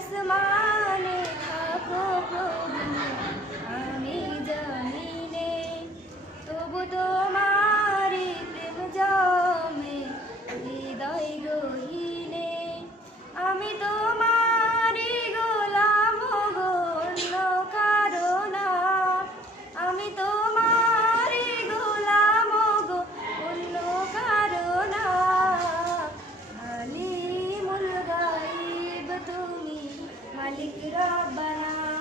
আসমানে থাকো প্রভু, আমি জমিনে, তবু তোমারি প্রেম জমে হৃদয় গহীনে। আমি তোমারি গোলাম গো, অন্য কারো না। আমি তোমারি গোলাম গো, অন্য কারো না। আলিমুল গায়ব তুমি, মালিক রব্বানা।